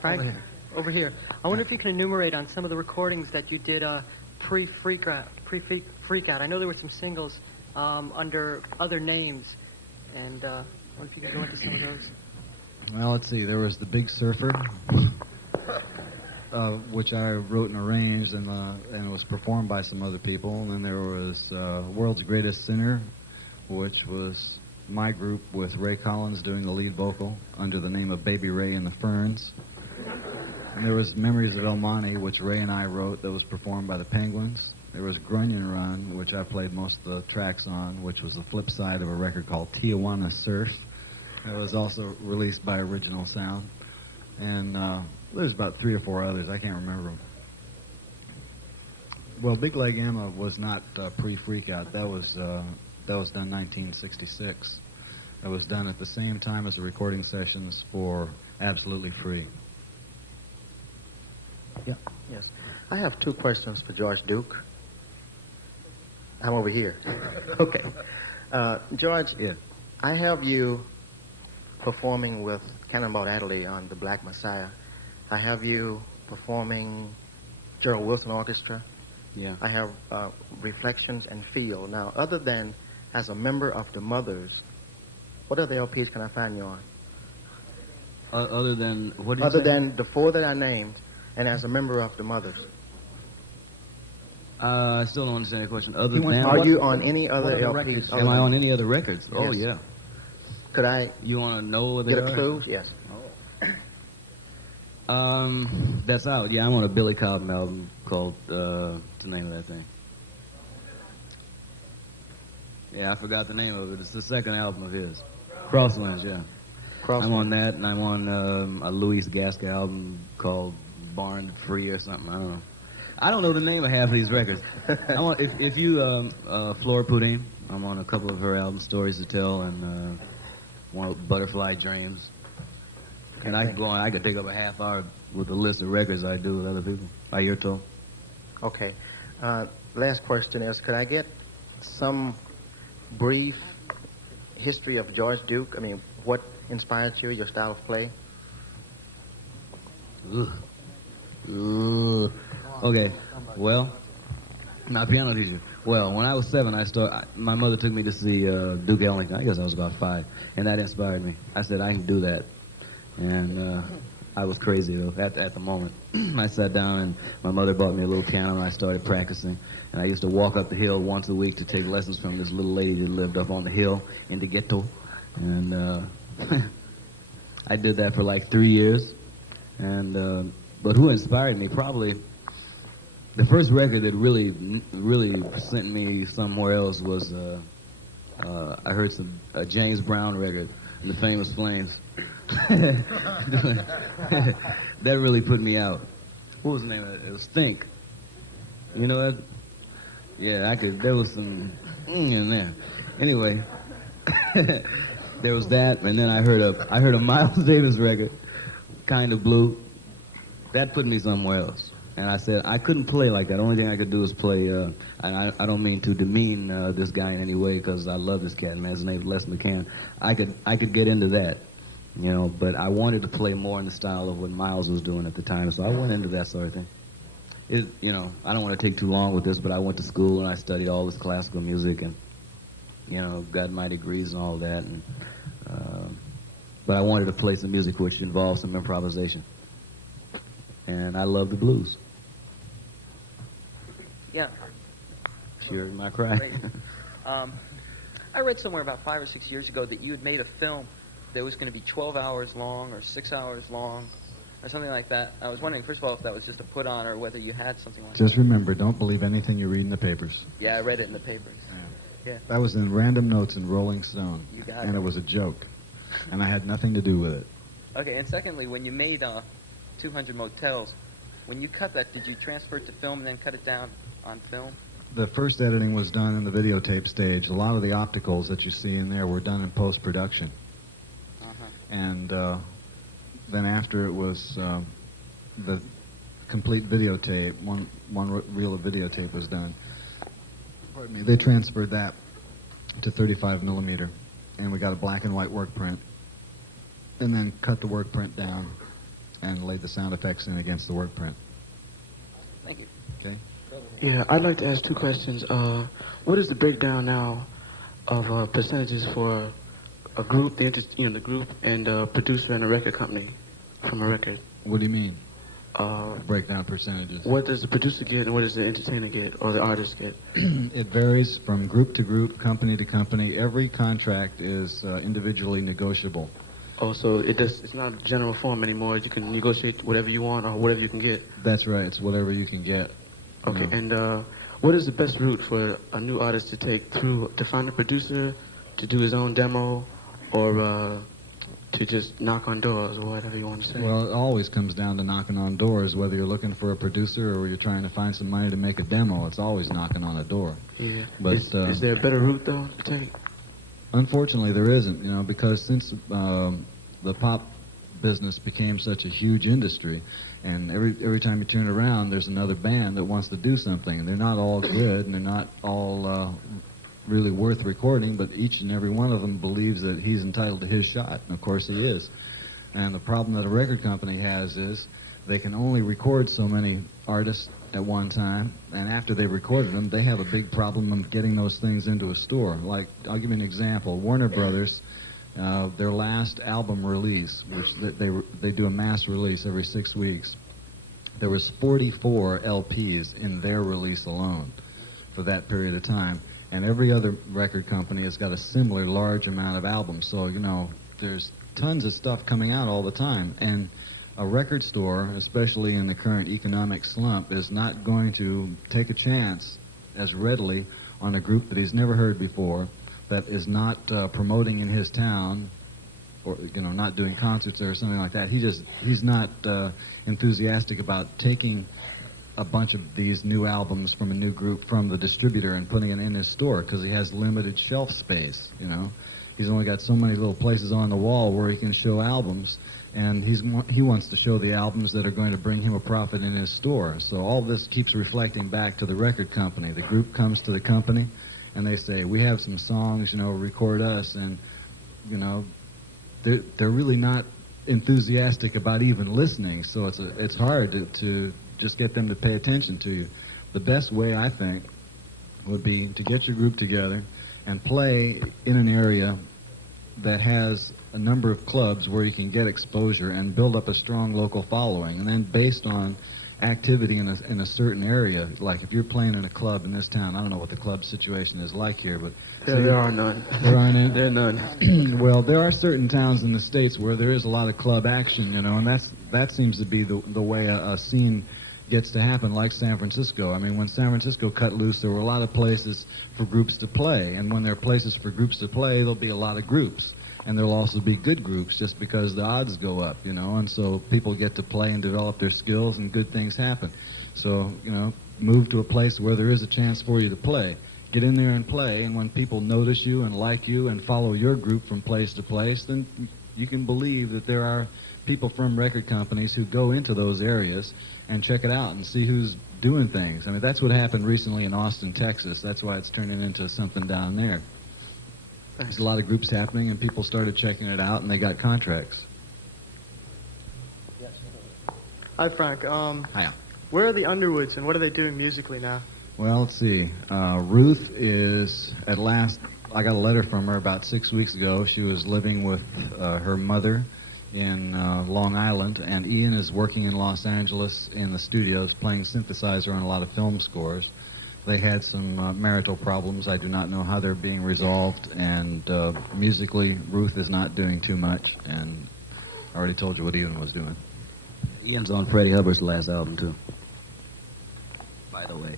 Frank, over here. I wonder if you can enumerate on some of the recordings that you did pre-Freak Out. I know there were some singles under other names, and I wonder if you could go into some of those. Well, let's see. There was The Big Surfer, which I wrote and arranged, and it was performed by some other people. And then there was World's Greatest Sinner, which was my group with Ray Collins doing the lead vocal under the name of Baby Ray and the Ferns. And there was Memories of El Monte, which Ray and I wrote, that was performed by the Penguins. There was Grunion Run, which I played most of the tracks on, which was the flip side of a record called Tijuana Surf. It was also released by Original Sound. And there's about 3 or 4 others. I can't remember them. Well, Big Leg Emma was not pre-Freak Out. That was done 1966. It was done at the same time as the recording sessions for Absolutely Free. Yeah. Yes. I have 2 questions for George Duke. I'm over here. Okay. George, I have you performing with Cannonball Adderley on The Black Messiah. I have you performing Gerald Wilson Orchestra. Yeah. I have Reflections and Feel. Now, other than as a member of the Mothers, what other LPs can I find you on? Other than what? Other than the 4 that I named, and as a member of the Mothers. I still don't understand the question. Other than, are you on any other LPs? Am I on any other records? Yes. Oh yeah. Could I? You want to know what they get are? a clue? Yes. That's out. Yeah, I'm on a Billy Cobham album called what's the name of that thing? Yeah, I forgot the name of it. It's the second album of his. Crosswinds, yeah. Crosswinds. I'm on that, and I'm on a Louis Gasca album called Barn Free or something. I don't know the name of half of these records. If you Flora Pudding, I'm on a couple of her albums, Stories to Tell, and one of Butterfly Dreams. And I can go on. I could take up a half hour with the list of records I do with other people. By your toe. Okay. Last question is, could I get some brief history of George Duke? I mean, what inspired you, your style of play? Okay. Well, my piano teacher. Well, when I was 7, my mother took me to see Duke Ellington. I guess I was about 5, and that inspired me. I said I can do that, and I was crazy though at the moment. I sat down, and my mother bought me a little piano, and I started practicing. And I used to walk up the hill once a week to take lessons from this little lady that lived up on the hill in the ghetto, and I did that for like 3 years. And but who inspired me? Probably the first record that really sent me somewhere else was I heard some James Brown record, The Famous Flames. That really put me out. What was the name of it? It was Think. You know that? Yeah, I could. There was some in there. Anyway, there was that, and then I heard a Miles Davis record, Kind of Blue. That put me somewhere else. And I said, I couldn't play like that. The only thing I could do is play, and I don't mean to demean this guy in any way, because I love this cat, and his name's Leslie McCann. I could get into that, you know, but I wanted to play more in the style of what Miles was doing at the time, so I went into that sort of thing. You know, I don't want to take too long with this, but I went to school and I studied all this classical music and, you know, got my degrees and all that. And but I wanted to play some music which involved some improvisation. And I love the blues. Yeah. Cheer my cry. Great. I read somewhere about 5 or 6 years ago that you had made a film that was going to be 12 hours long or 6 hours long or something like that. I was wondering, first of all, if that was just a put-on or whether you had something like that. Just remember, don't believe anything you read in the papers. Yeah, I read it in the papers. Yeah. That was in Random Notes in Rolling Stone. You got and it. it was a joke. And I had nothing to do with it. Okay, and secondly, when you made 200 Motels, when you cut that, did you transfer it to film and then cut it down on film? The first editing was done in the videotape stage. A lot of the opticals that you see in there were done in post-production. And then after it was the complete videotape, one reel of videotape was done. Pardon me. They transferred that to 35 millimeter, and we got a black and white work print, and then cut the work print down and laid the sound effects in against the work print. Thank you. Okay. Yeah, I'd like to ask two questions. What is the breakdown now of percentages for a group, the group, and a producer and a record company from a record? What do you mean? Breakdown percentages. What does the producer get, and what does the entertainer get, or the artist get? It varies from group to group, company to company. Every contract is individually negotiable. Oh, so it's not a general form anymore. You can negotiate whatever you want or whatever you can get. That's right. It's whatever you can get. Okay, and what is the best route for a new artist to take to find a producer, to do his own demo, or to just knock on doors, or whatever you want to say? Well, it always comes down to knocking on doors, whether you're looking for a producer or you're trying to find some money to make a demo. It's always knocking on a door. Yeah. But Is there a better route, though, to take? Unfortunately, there isn't, because since the pop business became such a huge industry, and every time you turn around, there's another band that wants to do something, and they're not all good, and they're not all really worth recording, but each and every one of them believes that he's entitled to his shot, and of course he is. And the problem that a record company has is they can only record so many artists at one time, and after they've recorded them, they have a big problem of getting those things into a store. Like, I'll give you an example. Warner Brothers, their last album release, which they do a mass release every 6 weeks, there was 44 LPs in their release alone for that period of time. And every other record company has got a similar large amount of albums. So, there's tons of stuff coming out all the time. And a record store, especially in the current economic slump, is not going to take a chance as readily on a group that he's never heard before, that is not promoting in his town, or not doing concerts or something like that. He's not enthusiastic about taking a bunch of these new albums from a new group from the distributor and putting it in his store, because he has limited shelf space. He's only got so many little places on the wall where he can show albums, and he wants to show the albums that are going to bring him a profit in his store. So all this keeps reflecting back to the record company. The group comes to the company and they say, we have some songs, record us, and they're really not enthusiastic about even listening, so it's hard to just get them to pay attention to you. The best way, I think, would be to get your group together and play in an area that has a number of clubs where you can get exposure and build up a strong local following. And then based on activity in a certain area, like if you're playing in a club in this town, I don't know what the club situation is like here, but... There are none. There aren't any? There are none. Well, there are certain towns in the States where there is a lot of club action, and that seems to be the way a scene gets to happen, like San Francisco. I mean, when San Francisco cut loose, there were a lot of places for groups to play, and when there are places for groups to play, there'll be a lot of groups, and there'll also be good groups just because the odds go up, and so people get to play and develop their skills, and good things happen. So, move to a place where there is a chance for you to play. Get in there and play, and when people notice you and like you and follow your group from place to place, then you can believe that there are people from record companies who go into those areas and check it out and see who's doing things. I mean, that's what happened recently in Austin, Texas. That's why it's turning into something down there. There's a lot of groups happening, and people started checking it out, and they got contracts. Hi, Frank. Hiya. Where are the Underwoods, and what are they doing musically now? Well, let's see. Ruth is, at last, I got a letter from her about 6 weeks ago. She was living with her mother in Long Island, and Ian is working in Los Angeles in the studios playing synthesizer on a lot of film scores. They had some marital problems. I do not know how they're being resolved, and musically, Ruth is not doing too much, and I already told you what Ian was doing. Ian's on Freddie Hubbard's last album, too. By the way.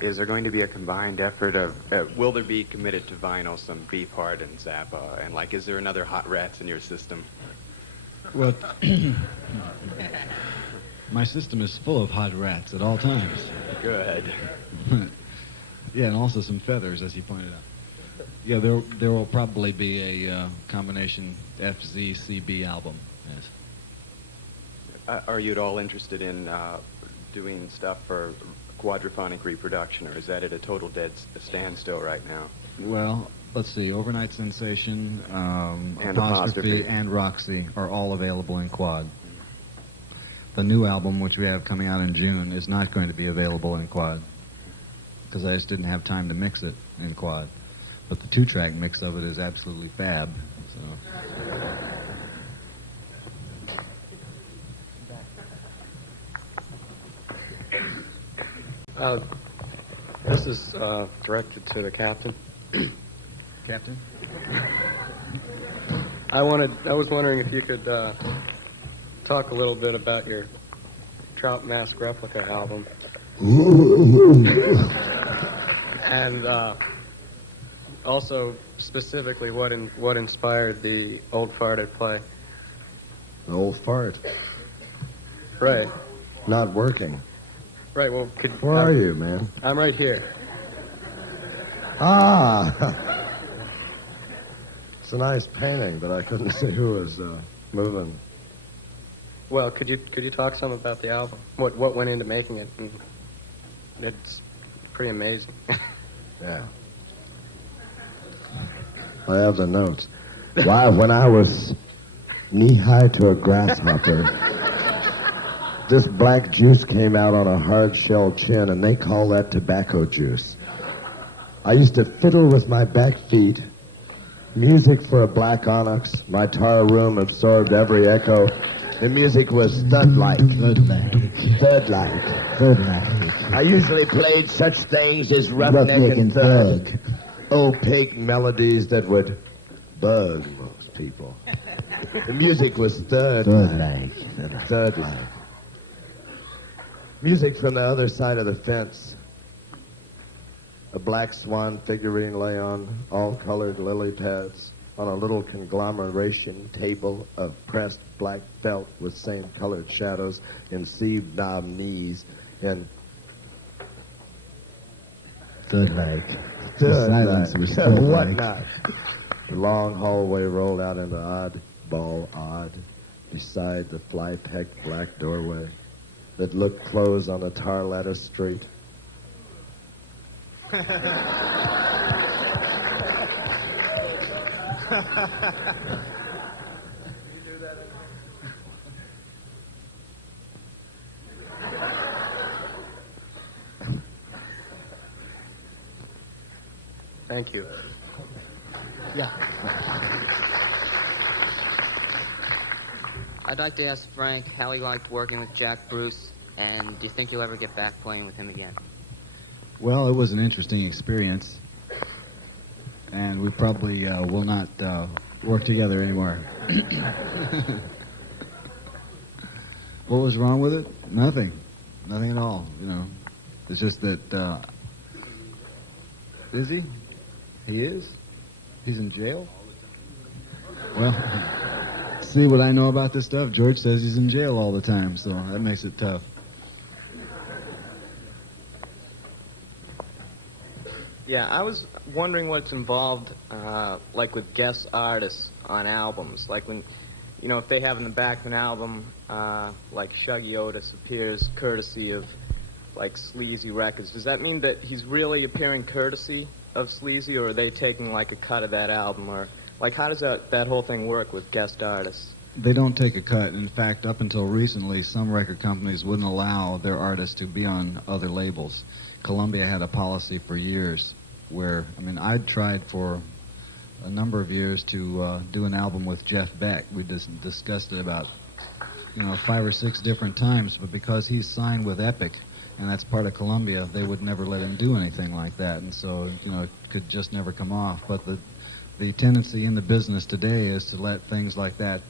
Is there going to be a combined effort of, will there be committed to vinyl some Beefheart and Zappa, and like, is there another Hot Rats in your system? Well, my system is full of hot rats at all times. Good. Yeah, and also some feathers, as you pointed out. Yeah, there will probably be a combination FZCB album. Yes. Are you at all interested in doing stuff for quadraphonic reproduction, or is that at a total dead standstill right now? Well, let's see. Overnight Sensation, And Apostrophe, Apostrophe. and Roxy are all available in quad. The new album, which we have coming out in June, is not going to be available in quad because I just didn't have time to mix it in quad. But the 2-track mix of it is absolutely fab. So. This is directed to the captain. Captain? I was wondering if you could talk a little bit about your Trout Mask Replica album. And also specifically what inspired the Old Farted play. The old fart. Right. Not working. Right, well, Where are you, man? I'm right here. Ah! It's a nice painting, but I couldn't see who was moving. Well, could you talk some about the album? What went into making it? And it's pretty amazing. Yeah. I have the notes. Why, when I was knee-high to a grasshopper, this black juice came out on a hard-shell chin, and they call that tobacco juice. I used to fiddle with my back feet. Music for a black onyx. My tar room absorbed every echo. The music was thud-like. Thud-like. Thud-like. I usually played such things as roughneck and thug. Opaque melodies that would bug most people. The music was thud-like. Thud-like. Music from the other side of the fence. A black swan figurine lay on all-colored lily pads on a little conglomeration table of pressed black felt with same-colored shadows and sieve knob knees and Thud-like. The silence was thud-like. whatnot. The long hallway rolled out into oddball odd beside the fly-pecked black doorway that looked closed on the tar lattice street. Thank you. Yeah. I'd like to ask Frank how he liked working with Jack Bruce, and do you think you'll ever get back playing with him again? Well, it was an interesting experience, and we probably will not work together anymore. What was wrong with it? Nothing. Nothing at all, you know. It's just that, is he? He is? He's in jail? Well, see what I know about this stuff? George says he's in jail all the time, so that makes it tough. Yeah, I was wondering what's involved, like with guest artists on albums. Like when, you know, if they have in the back of an album, like Shuggy Otis appears courtesy of, like, Sleazy Records. Does that mean that he's really appearing courtesy of Sleazy, or are they taking, like, a cut of that album? Or, like, how does that whole thing work with guest artists? They don't take a cut. In fact, up until recently, some record companies wouldn't allow their artists to be on other labels. Columbia had a policy for years where, I mean, I'd tried for a number of years to do an album with Jeff Beck. We just discussed it about, 5 or 6 different times, but because he's signed with Epic, and that's part of Columbia, they would never let him do anything like that, and so, it could just never come off. But the tendency in the business today is to let things like that,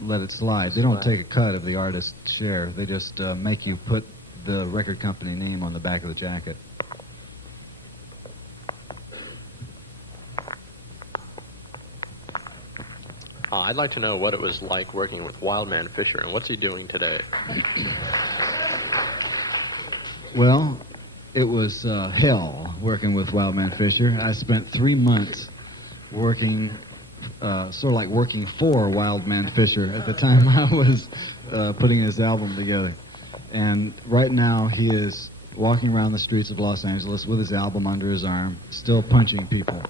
let it slide. They don't take a cut of the artist's share. They just make you put the record company name on the back of the jacket. I'd like to know what it was like working with Wildman Fisher, and what's he doing today? Well, it was hell working with Wildman Fisher. I spent 3 months working, sort of like working for Wildman Fisher at the time I was putting his album together. And right now he is walking around the streets of Los Angeles with his album under his arm, still punching people.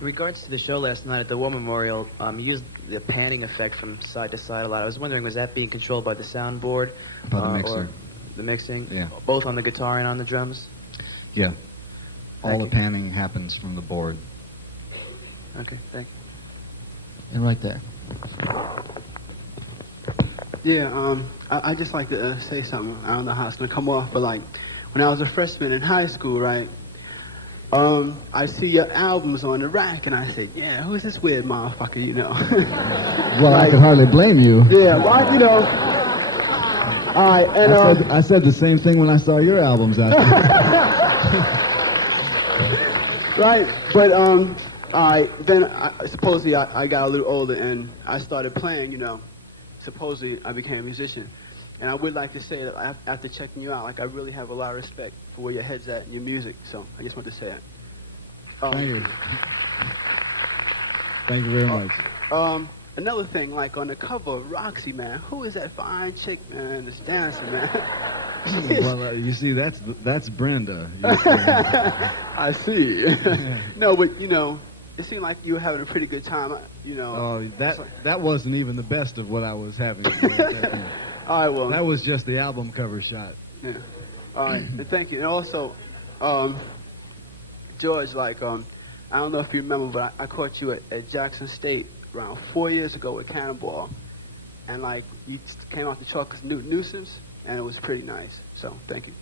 In regards to the show last night at the War Memorial, you used the panning effect from side to side a lot. I was wondering, was that being controlled by the soundboard? By the mixer. Or the mixing? Yeah. Both on the guitar and on the drums? Yeah. All Thank the you. panning happens from the board. Okay, thank you. And right there. Yeah, I just like to say something. I don't know how it's going to come off, but like when I was a freshman in high school, right, I see your albums on the rack, and I say, yeah, who's this weird motherfucker, Well, I could hardly blame you. Yeah, well, all right, and I said the same thing when I saw your albums out there. right, but then supposedly I got a little older and I started playing, supposedly I became a musician. And I would like to say that after checking you out, like, I really have a lot of respect for where your head's at in your music, so I just want to say that. Thank you. Thank you very much. Another thing, like on the cover of Roxy, man, who is that fine chick, man, that's dancing, man? Well, you see, that's Brenda. I see. No, but, it seemed like you were having a pretty good time, Oh, that wasn't even the best of what I was having. All right, well. That was just the album cover shot. Yeah. All right, and thank you. And also, George, like, I don't know if you remember, but I caught you at Jackson State around 4 years ago with Cannonball. And, like, you came off the chalk as nuisance, and it was pretty nice. So, thank you.